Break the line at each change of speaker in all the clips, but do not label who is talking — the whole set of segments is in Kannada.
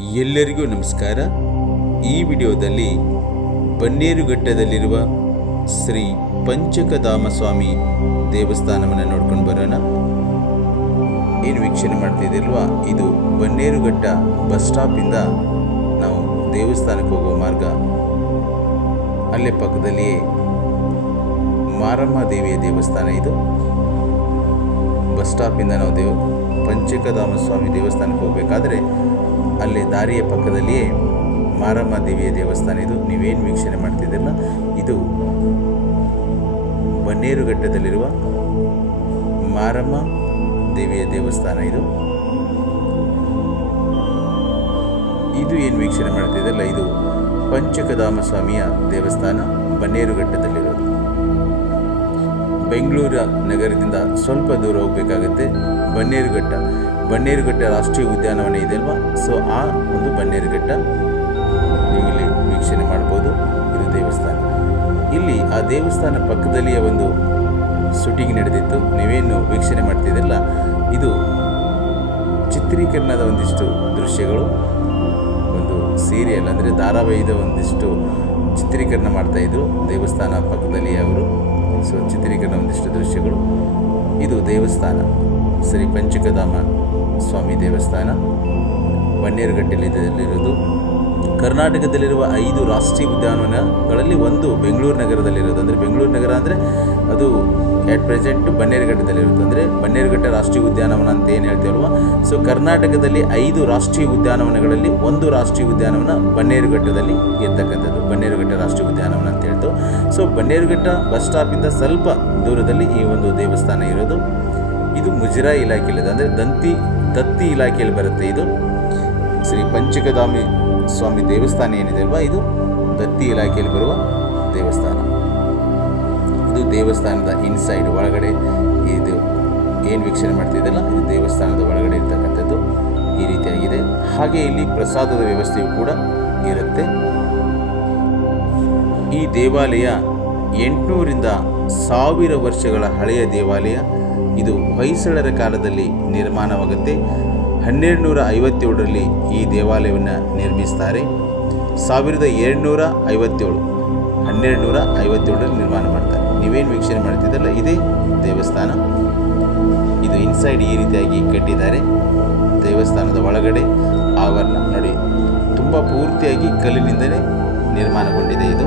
ಎಲ್ಲರಿಗೂ ನಮಸ್ಕಾರ. ಈ ವಿಡಿಯೋದಲ್ಲಿ ಬನ್ನೇರುಘಟ್ಟದಲ್ಲಿರುವ ಶ್ರೀ ಪಂಚಕಧಾಮ ಸ್ವಾಮಿ ದೇವಸ್ಥಾನವನ್ನು ನೋಡ್ಕೊಂಡು ಬರೋಣ. ಏನು ವೀಕ್ಷಣೆ ಮಾಡ್ತಿದ್ದಿಲ್ವಾ ಇದು ಬನ್ನೇರುಘಟ್ಟ ಬಸ್ ಸ್ಟಾಪಿಂದ ನಾವು ದೇವಸ್ಥಾನಕ್ಕೆ ಹೋಗೋ ಮಾರ್ಗ. ಅಲ್ಲೇ ಪಕ್ಕದಲ್ಲಿಯೇ ಮಾರಮ್ಮ ದೇವಿಯ ದೇವಸ್ಥಾನ ಇದು. ಬಸ್ ಸ್ಟಾಪಿಂದ ನಾವು ದೇವ ಪಂಚಕಧಾಮ ಸ್ವಾಮಿ ದೇವಸ್ಥಾನಕ್ಕೆ ಹೋಗಬೇಕಾದ್ರೆ ಅಲ್ಲಿ ದಾರಿಯ ಪಕ್ಕದಲ್ಲಿಯೇ ಮಾರಮ್ಮ ದೇವಿಯ ದೇವಸ್ಥಾನ ಇದು. ನೀವೇನು ವೀಕ್ಷಣೆ ಮಾಡ್ತಿದ್ದೀರಲ್ಲ, ಇದು ಬನ್ನೇರುಘಟ್ಟದಲ್ಲಿರುವ ಮಾರಮ್ಮ ದೇವಿಯ ದೇವಸ್ಥಾನ ಇದು. ಇದು ಏನು ವೀಕ್ಷಣೆ ಮಾಡ್ತಿದ್ದಲ್ಲ ಇದು ಪಂಚಕಧಾಮ ಸ್ವಾಮಿಯ ದೇವಸ್ಥಾನ ಬನ್ನೇರುಘಟ್ಟದಲ್ಲಿರೋದು ಬೆಂಗಳೂರು ನಗರದಿಂದ ಸ್ವಲ್ಪ ದೂರ ಹೋಗಬೇಕಾಗುತ್ತೆ. ಬನ್ನೇರುಘಟ್ಟ. ಬನ್ನೇರುಘಟ್ಟ ರಾಷ್ಟ್ರೀಯ ಉದ್ಯಾನವನ ಇದೆ ಅಲ್ವಾ? ಸೊ ಆ ಒಂದು ಬನ್ನೇರುಘಟ್ಟ ನೀವು ಇಲ್ಲಿ ವೀಕ್ಷಣೆ ಮಾಡ್ಬೋದು. ಇದು ದೇವಸ್ಥಾನ. ಇಲ್ಲಿ ಆ ದೇವಸ್ಥಾನ ಪಕ್ಕದಲ್ಲಿಯ ಒಂದು ಶೂಟಿಂಗ್ ನಡೆದಿತ್ತು. ನೀವೇನು ವೀಕ್ಷಣೆ ಮಾಡ್ತಿದ್ದಿಲ್ಲ ಇದು ಚಿತ್ರೀಕರಣದ ಒಂದಿಷ್ಟು ದೃಶ್ಯಗಳು. ಒಂದು ಸೀರಿಯಲ್ ಅಂದರೆ ಧಾರಾವಾಹಿದ ಒಂದಿಷ್ಟು ಚಿತ್ರೀಕರಣ ಮಾಡ್ತಾಯಿದ್ರು ದೇವಸ್ಥಾನ ಪಕ್ಕದಲ್ಲಿ ಅವರು. ದೇವಸ್ಥಾನ. ಶ್ರೀ ಪಂಚಕಧಾಮ ಸ್ವಾಮಿ ದೇವಸ್ಥಾನ. ಬನ್ನೇರುಗಟ್ಟೆಯಲ್ಲಿರುವುದು ಕರ್ನಾಟಕದಲ್ಲಿರುವ ಐದು ರಾಷ್ಟ್ರೀಯ ಉದ್ಯಾನವನಗಳಲ್ಲಿ ಒಂದು ಬೆಂಗಳೂರು ನಗರದಲ್ಲಿರೋದು ಅಂದರೆ ಬೆಂಗಳೂರು ನಗರ ಅಂದರೆ ಅದು ಎಟ್ ಪ್ರೆಸೆಂಟ್ ಬನ್ನೇರುಘಟ್ಟದಲ್ಲಿರುತ್ತೆ ಅಂದರೆ ಬನ್ನೇರುಘಟ್ಟ ರಾಷ್ಟ್ರೀಯ ಉದ್ಯಾನವನ ಅಂತ ಏನು ಹೇಳ್ತೀವಲ್ವ ಸೊ ಕರ್ನಾಟಕದಲ್ಲಿ ಐದು ರಾಷ್ಟ್ರೀಯ ಉದ್ಯಾನವನಗಳಲ್ಲಿ ಒಂದು ರಾಷ್ಟ್ರೀಯ ಉದ್ಯಾನವನ ಬನ್ನೇರುಘಟ್ಟದಲ್ಲಿ ಇರ್ತಕ್ಕಂಥದ್ದು. ಬನ್ನೇರುಘಟ್ಟ ರಾಷ್ಟ್ರೀಯ ಉದ್ಯಾನವನ ಅಂತ ಹೇಳ್ತು. ಸೊ ಬನ್ನೇರುಘಟ್ಟ ಬಸ್ ಸ್ಟಾಪಿಂದ ಸ್ವಲ್ಪ ದೂರದಲ್ಲಿ ಈ ಒಂದು ದೇವಸ್ಥಾನ ಇರೋದು. ಇದು ಮುಜರಾ ಇಲಾಖೆಯಲ್ಲಿದೆ. ಅಂದರೆ ದಂತಿ, ದತ್ತಿ ಇಲಾಖೆಯಲ್ಲಿ ಬರುತ್ತೆ ಇದು. ಶ್ರೀ ಪಂಚಕಧಾಮಿ ಸ್ವಾಮಿ ದೇವಸ್ಥಾನ ಏನಿದೆ ಅಲ್ವಾ? ಇದು ದತ್ತಿ ಇಲಾಖೆಯಲ್ಲಿ ಬರುವ ದೇವಸ್ಥಾನ. ಇದು ದೇವಸ್ಥಾನದ ಇನ್ಸೈಡ್ ಒಳಗಡೆ ಇದು ಏನು ವೀಕ್ಷಣೆ ಮಾಡ್ತಿದ್ದಲ್ಲ ಇದು ದೇವಸ್ಥಾನದ ಒಳಗಡೆ ಇರ್ತಕ್ಕಂಥದ್ದು ಈ ರೀತಿಯಾಗಿದೆ. ಹಾಗೆ ಇಲ್ಲಿ ಪ್ರಸಾದದ ವ್ಯವಸ್ಥೆಯು ಕೂಡ ಇರುತ್ತೆ. ಈ ದೇವಾಲಯ ಎಂಟುನೂರಿಂದ ಸಾವಿರ ವರ್ಷಗಳ ಹಳೆಯ ದೇವಾಲಯ. ಇದು ಹೊಯ್ಸಳರ ಕಾಲದಲ್ಲಿ ನಿರ್ಮಾಣವಾಗುತ್ತೆ. ಹನ್ನೆರಡು ನೂರ ಐವತ್ತೇಳರಲ್ಲಿ ಈ ದೇವಾಲಯವನ್ನು ನಿರ್ಮಿಸ್ತಾರೆ. ಸಾವಿರದ ಎರಡುನೂರ ಐವತ್ತೇಳು ಹನ್ನೆರಡು ನೂರ ಐವತ್ತೇಳರಲ್ಲಿ ನಿರ್ಮಾಣ ಮಾಡ್ತಾರೆ. ನೀವೇನು ವೀಕ್ಷಣೆ ಮಾಡ್ತಿದ್ದಲ್ಲ, ಇದೇ ದೇವಸ್ಥಾನ. ಇದು ಇನ್ಸೈಡ್ ಈ ರೀತಿಯಾಗಿ ಕಟ್ಟಿದ್ದಾರೆ. ದೇವಸ್ಥಾನದ ಒಳಗಡೆ ಆವರಣ, ನೋಡಿ, ತುಂಬ ಪೂರ್ತಿಯಾಗಿ ಕಲ್ಲಿನಿಂದಲೇ ನಿರ್ಮಾಣಗೊಂಡಿದೆ ಇದು.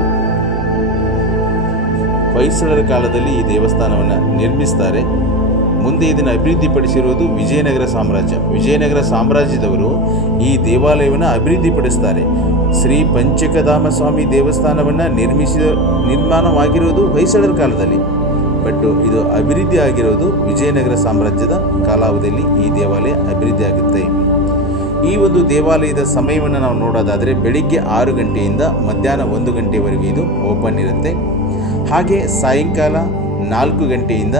ಹೊಯ್ಸಳರ ಕಾಲದಲ್ಲಿ ಈ ದೇವಸ್ಥಾನವನ್ನು ನಿರ್ಮಿಸ್ತಾರೆ. ಮುಂದೆ ಇದನ್ನು ಅಭಿವೃದ್ಧಿಪಡಿಸಿರುವುದು ವಿಜಯನಗರ ಸಾಮ್ರಾಜ್ಯ. ವಿಜಯನಗರ ಸಾಮ್ರಾಜ್ಯದವರು ಈ ದೇವಾಲಯವನ್ನು ಅಭಿವೃದ್ಧಿಪಡಿಸ್ತಾರೆ. ಶ್ರೀ ಪಂಚಕಧಾಮ ಸ್ವಾಮಿ ದೇವಸ್ಥಾನವನ್ನು ನಿರ್ಮಿಸಿದ, ನಿರ್ಮಾಣವಾಗಿರುವುದು ಹೊಯ್ಸಳರ ಕಾಲದಲ್ಲಿ. ಬಟ್ ಇದು ಅಭಿವೃದ್ಧಿ ಆಗಿರೋದು ವಿಜಯನಗರ ಸಾಮ್ರಾಜ್ಯದ ಕಾಲಾವಧಿಯಲ್ಲಿ ಈ ದೇವಾಲಯ ಅಭಿವೃದ್ಧಿ ಆಗುತ್ತೆ. ಈ ಒಂದು ದೇವಾಲಯದ ಸಮಯವನ್ನು ನಾವು ನೋಡೋದಾದರೆ ಬೆಳಿಗ್ಗೆ ಆರು ಗಂಟೆಯಿಂದ ಮಧ್ಯಾಹ್ನ ಒಂದು ಗಂಟೆವರೆಗೂ ಇದು ಓಪನ್ ಇರುತ್ತೆ. ಹಾಗೆ ಸಾಯಂಕಾಲ ನಾಲ್ಕು ಗಂಟೆಯಿಂದ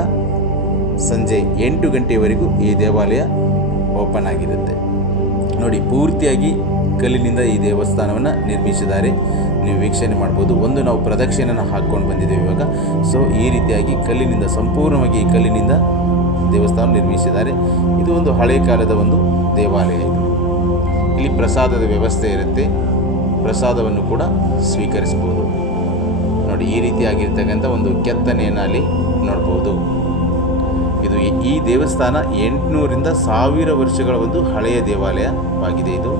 ಸಂಜೆ ಎಂಟು ಗಂಟೆವರೆಗೂ ಈ ದೇವಾಲಯ ಓಪನ್ ಆಗಿರುತ್ತೆ. ನೋಡಿ, ಪೂರ್ತಿಯಾಗಿ ಕಲ್ಲಿನಿಂದ ಈ ದೇವಸ್ಥಾನವನ್ನು ನಿರ್ಮಿಸಿದ್ದಾರೆ. ನೀವು ವೀಕ್ಷಣೆ ಮಾಡ್ಬೋದು. ಒಂದು ನಾವು ಪ್ರದಕ್ಷಿಣೆನ ಹಾಕ್ಕೊಂಡು ಬಂದಿದ್ದೇವೆ ಇವಾಗ. ಸೊ ಈ ರೀತಿಯಾಗಿ ಕಲ್ಲಿನಿಂದ, ಸಂಪೂರ್ಣವಾಗಿ ಈ ಕಲ್ಲಿನಿಂದ ದೇವಸ್ಥಾನ ನಿರ್ಮಿಸಿದ್ದಾರೆ. ಇದು ಒಂದು ಹಳೆಯ ಕಾಲದ ಒಂದು ದೇವಾಲಯ ಇದು. ಇಲ್ಲಿ ಪ್ರಸಾದದ ವ್ಯವಸ್ಥೆ ಇರುತ್ತೆ. ಪ್ರಸಾದವನ್ನು ಕೂಡ ಸ್ವೀಕರಿಸ್ಬೋದು. ನೋಡಿ, ಈ ರೀತಿಯಾಗಿರ್ತಕ್ಕಂಥ ಒಂದು ಕೆತ್ತನೆಯನ್ನು ಅಲ್ಲಿ ನೋಡ್ಬೋದು. ಇದು ಈ- ದೇವಸ್ಥಾನ ಎಂಟುನೂರಿಂದ ಸಾವಿರ ವರ್ಷಗಳ ಒಂದು ಹಳೆಯ ದೇವಾಲಯವಾಗಿದೆ ಇದು.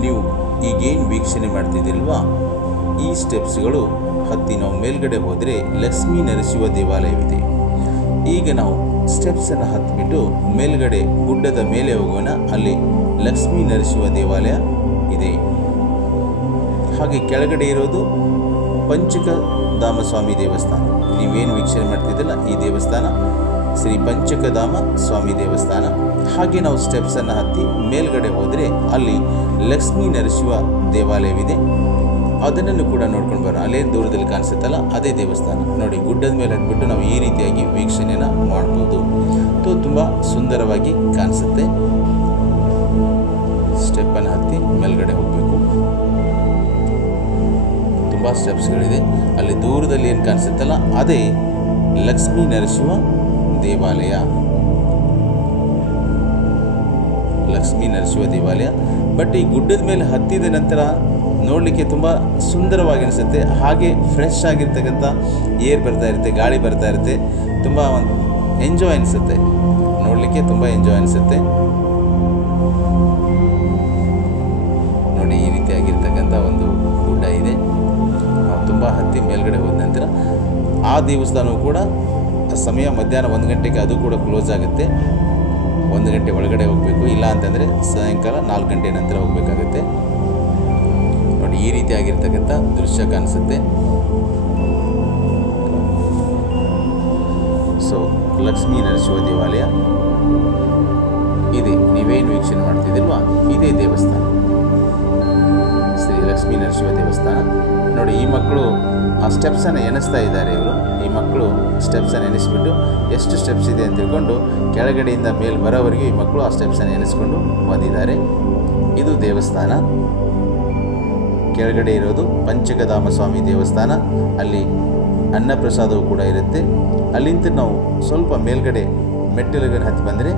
ನೀವು ಈಗೇನು ವೀಕ್ಷಣೆ ಮಾಡ್ತಿದ್ದಿಲ್ವಾ ಈ ಸ್ಟೆಪ್ಸ್ಗಳು ಹತ್ತಿ ನಾವು ಮೇಲ್ಗಡೆ ಹೋದರೆ ಲಕ್ಷ್ಮೀ ನರಸಿಂಹ ದೇವಾಲಯವಿದೆ. ಈಗ ನಾವು ಸ್ಟೆಪ್ಸನ್ನು ಹತ್ತಿಬಿಟ್ಟು ಮೇಲ್ಗಡೆ ಗುಡ್ಡದ ಮೇಲೆ ಹೋಗೋಣ. ಅಲ್ಲಿ ಲಕ್ಷ್ಮೀ ನರಸಿಂಹ ದೇವಾಲಯ ಇದೆ. ಹಾಗೆ ಕೆಳಗಡೆ ಇರೋದು ಪಂಚಕಧಾಮ ಸ್ವಾಮಿ ದೇವಸ್ಥಾನ. ನೀವೇನು ವೀಕ್ಷಣೆ ಮಾಡ್ತಿದ್ದಲ್ಲ, ಈ ದೇವಸ್ಥಾನ ಶ್ರೀ ಪಂಚಕಧಾಮ ಸ್ವಾಮಿ ದೇವಸ್ಥಾನ. ಹಾಗೆ ನಾವು ಸ್ಟೆಪ್ಸನ್ನು ಹತ್ತಿ ಮೇಲ್ಗಡೆ ಹೋದರೆ ಅಲ್ಲಿ ಲಕ್ಷ್ಮೀ ನರಸಿಂಹ ದೇವಾಲಯವಿದೆ. ಅದನ್ನು ಕೂಡ ನೋಡ್ಕೊಂಡು ಬರೋಣ. ಅಲ್ಲೇ ದೂರದಲ್ಲಿ ಕಾಣಿಸುತ್ತಲ್ಲ, ಅದೇ ದೇವಸ್ಥಾನ. ನೋಡಿ, ಗುಡ್ಡದ ಮೇಲೆ ಹತ್ಬಿಟ್ಟು ನಾವು ಈ ರೀತಿಯಾಗಿ ವೀಕ್ಷಣೆನ ಮಾಡ್ಬೋದು. ತೋ, ತುಂಬ ಸುಂದರವಾಗಿ ಕಾಣಿಸುತ್ತೆ. ಸ್ಟೆಪ್ಪನ್ನು ಹತ್ತಿ ಮೇಲ್ಗಡೆ ಹೋಗಬೇಕು ತುಂಬ ಸ್ಟೆಪ್ಸ್ಗಳಿದೆ. ಅಲ್ಲಿ ದೂರದಲ್ಲಿ ಏನು ಕಾಣಿಸುತ್ತಲ್ಲ, ಅದೇ ಲಕ್ಷ್ಮೀ ನರಸಿಂಹ ದೇವಾಲಯ. ಲಕ್ಷ್ಮೀ ನರಸಿಂಹ ದೇವಾಲಯ. ಬಟ್ ಈ ಗುಡ್ಡದ ಮೇಲೆ ಹತ್ತಿದ ನಂತರ ನೋಡಲಿಕ್ಕೆ ತುಂಬ ಸುಂದರವಾಗಿ ಅನಿಸುತ್ತೆ. ಹಾಗೆ ಫ್ರೆಶ್ ಆಗಿರ್ತಕ್ಕಂಥ ಏರ್ ಬರ್ತಾ ಇರುತ್ತೆ, ಗಾಳಿ ಬರ್ತಾ ಇರುತ್ತೆ. ತುಂಬ ಒಂದು ಎಂಜಾಯ್ ಅನಿಸುತ್ತೆ. ನೋಡಲಿಕ್ಕೆ ತುಂಬ ಎಂಜಾಯ್ ಅನಿಸುತ್ತೆ. ದೇವಸ್ಥಾನವು ಕೂಡ ಸಮಯ ಮಧ್ಯಾಹ್ನ ಒಂದು ಗಂಟೆಗೆ ಅದು ಕೂಡ ಕ್ಲೋಸ್ ಆಗುತ್ತೆ. ಒಂದು ಗಂಟೆ ಒಳಗಡೆ ಹೋಗಬೇಕು, ಇಲ್ಲ ಅಂತಂದರೆ ಸಾಯಂಕಾಲ ನಾಲ್ಕು ಗಂಟೆ ನಂತರ ಹೋಗಬೇಕಾಗುತ್ತೆ. ನೋಡಿ, ಈ ರೀತಿಯಾಗಿರ್ತಕ್ಕಂಥ ದೃಶ್ಯ ಕಾಣಿಸುತ್ತೆ. ಸೊ ಲಕ್ಷ್ಮೀ ನರಸಿಂಹ ದೇವಾಲಯ. ಇದೆ. ನೀವೇನು ವೀಕ್ಷಣೆ ಮಾಡ್ತಿದ್ದಿಲ್ವಾ ಇದೇ ದೇವಸ್ಥಾನ. ಶ್ರೀ ಲಕ್ಷ್ಮೀ ನರಸಿಂಹ ದೇವಸ್ಥಾನ. ನೋಡಿ, ಈ ಮಕ್ಕಳು ಆ ಸ್ಟೆಪ್ಸನ್ನು ಎಣಿಸ್ತಾ ಇದ್ದಾರೆ ಇವರು. ಮಕ್ಕಳು ಸ್ಟೆಪ್ಸನ್ನು ಎಣಿಸ್ಬಿಟ್ಟು ಎಷ್ಟು ಸ್ಟೆಪ್ಸ್ ಇದೆ ಅಂತ ತಿಳ್ಕೊಂಡು ಕೆಳಗಡೆಯಿಂದ ಮೇಲೆ ಬರೋವರೆಗೆ ಈ ಮಕ್ಕಳು ಆ ಸ್ಟೆಪ್ಸನ್ನು ಎಣಿಸ್ಕೊಂಡು ಬಂದಿದ್ದಾರೆ. ಇದು ದೇವಸ್ಥಾನ. ಕೆಳಗಡೆ ಇರೋದು ಪಂಚಕಧಾಮ ಸ್ವಾಮಿ ದೇವಸ್ಥಾನ. ಅಲ್ಲಿ ಅನ್ನಪ್ರಸಾದವು ಕೂಡ ಇರುತ್ತೆ. ಅಲ್ಲಿಂದ ನಾವು ಸ್ವಲ್ಪ ಮೇಲ್ಗಡೆ ಮೆಟ್ಟಿಲುಗಳನ್ನು ಹತ್ತಿ ಬಂದರೆ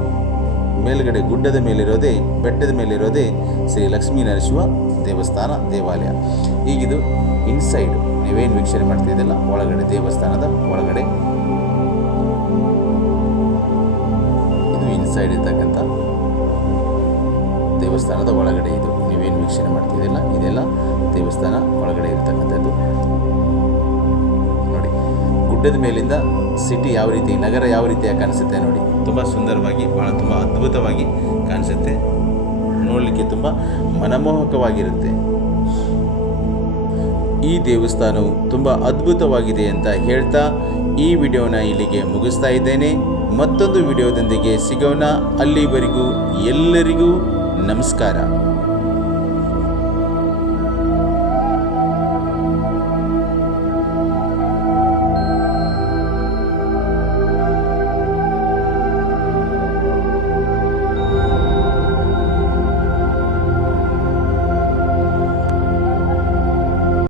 ಮೇಲ್ಗಡೆ ಗುಡ್ಡದ ಮೇಲಿರೋದೇ, ಬೆಟ್ಟದ ಮೇಲಿರೋದೇ ಶ್ರೀ ಲಕ್ಷ್ಮೀ ನರಸಿಂಹ ದೇವಸ್ಥಾನ ದೇವಾಲಯ. ಈಗಿದು ಇನ್ಸೈಡ್ ನೀವೇನು ವೀಕ್ಷಣೆ ಮಾಡ್ತಿದ್ದಲ್ಲ ಒಳಗಡೆ ದೇವಸ್ಥಾನದ ಒಳಗಡೆ. ಇದು ಇನ್ಸೈಡ್ ಇರ್ತಕ್ಕಂಥ ದೇವಸ್ಥಾನದ ಒಳಗಡೆ ಇದು. ನೀವೇನು ವೀಕ್ಷಣೆ ಮಾಡ್ತಿದ್ದಿಲ್ಲ ಇದೆಲ್ಲ ದೇವಸ್ಥಾನ ಒಳಗಡೆ ಇರ್ತಕ್ಕಂಥದ್ದು. ಗುಡ್ಡದ ಮೇಲಿಂದ ಸಿಟಿ ಯಾವ ರೀತಿ, ನಗರ ಯಾವ ರೀತಿಯಾಗಿ ಕಾಣಿಸುತ್ತೆ ನೋಡಿ. ತುಂಬ ಸುಂದರವಾಗಿ ಭಾಳ ತುಂಬ ಅದ್ಭುತವಾಗಿ ಕಾಣಿಸುತ್ತೆ. ನೋಡಲಿಕ್ಕೆ ತುಂಬ ಮನಮೋಹಕವಾಗಿರುತ್ತೆ. ಈ ದೇವಸ್ಥಾನವು ತುಂಬ ಅದ್ಭುತವಾಗಿದೆ ಅಂತ ಹೇಳ್ತಾ ಈ ವಿಡಿಯೋನ ಇಲ್ಲಿಗೆ ಮುಗಿಸ್ತಾ ಇದ್ದೇನೆ. ಮತ್ತೊಂದು ವಿಡಿಯೋದೊಂದಿಗೆ ಸಿಗೋಣ. ಅಲ್ಲಿವರೆಗೂ ಎಲ್ಲರಿಗೂ ನಮಸ್ಕಾರ.